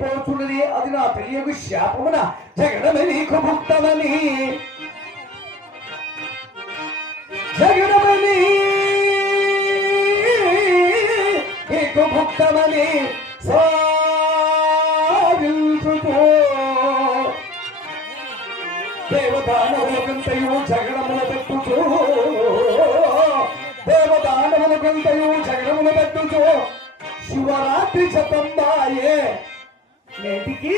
పోతున్నది అది నా తెలియకు శాపమున జగడమే నీకు భుక్తమని జగడమని నీకు భుక్తమని సాగించుకో దేవదానములకంతయు జగడముల పెట్టుచు దేవదానములకంతయు జగడముల పెట్టుచు శివరాత్రి జపంబాయే నేటికి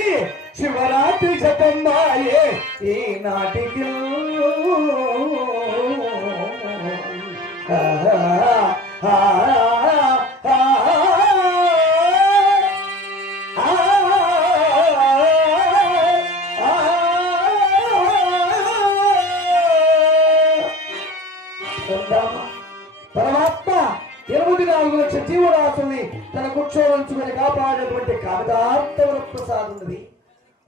శివరాత్రి జపంబాయే ఈనాటికి పరమాత్మ 84 లక్షల జీవరాశుల్ని తన కూర్చోవలసుకుని కాపాడేటువంటి కామదార్థవర ప్రసాదం ఉన్నది.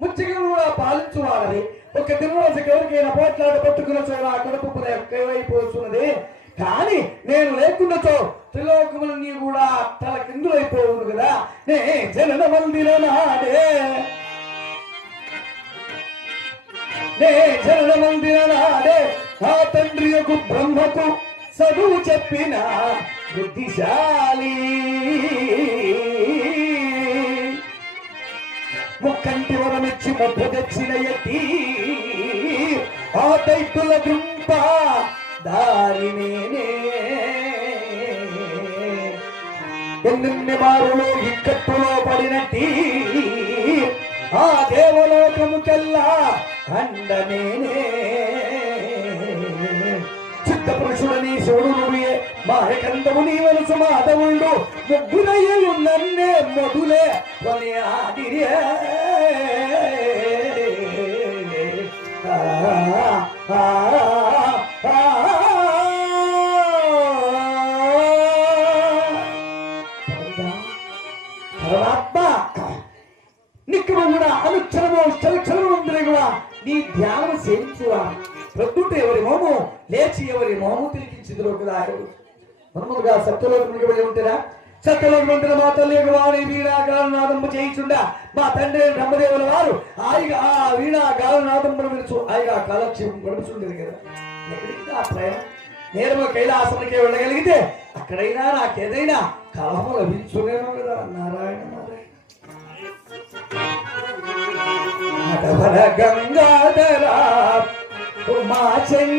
ముచ్చగా కూడా పాలించువాడని ఒక దినరాజుకి ఎవరికైనా పోట్లాడ పట్టుకున్న చోట కడుపు ఎక్కువైపోతున్నది. కానీ నేను లేకుండాతో త్రిలోకములన్నీ కూడా తల కిందులైపోవును కదా. నే జనన మందిర నాడే నే జనన మందిర నాడే ఆ తండ్రి యొక్క బ్రహ్మకు చదువు చెప్పిన బుద్ధిశాలి ముక్కంటి వరమిచ్చి మొబ్బ తెచ్చిన ఎత్తి ఆ దైతుల గుంప దారి నేనే ఎన్ని మారులో ఇక్కట్టులో పడినట్టి ఆ దేవలోకముకెల్లా అండ నేనే పురుషుడని శివుడు నువ్వే మాయకందము నీ వలసు మాధవుడు ముగ్గురయ్యలు నన్నే మొదులే కొని ఆడిరే పరమాత్మ నిక్కము కూడా అనుక్షణము క్షణక్షణము కూడా నీ ధ్యానం సేవించువా. ప్రొద్దుట ఎవరి మోము లేచి ఎవరి మోము తిరిగించిదిరో కదా. మనముగా సత్యలోకమునికి వెళ్ళి ఉంటేనా సత్యలోకం ఉంటున్న మా తల్లి వారి వీణాగాలనాదంబు చేయించుండా మా తండ్రి బ్రహ్మదేవుల వారు ఆయిగా ఆ వీణాగాలనాదంబును విలుచు ఆయిగా కాలక్షేపం గడుపుతుండేది కదా. ఎక్కడికి ఆ ప్రయాణం నేరుగా కైలాసమునికే వెళ్ళగలిగితే అక్కడైనా నాకేదైనా కలహము లభించునేమో కదా. నారాయణ నారాయణ గంగాధర ఉమా చంద్ర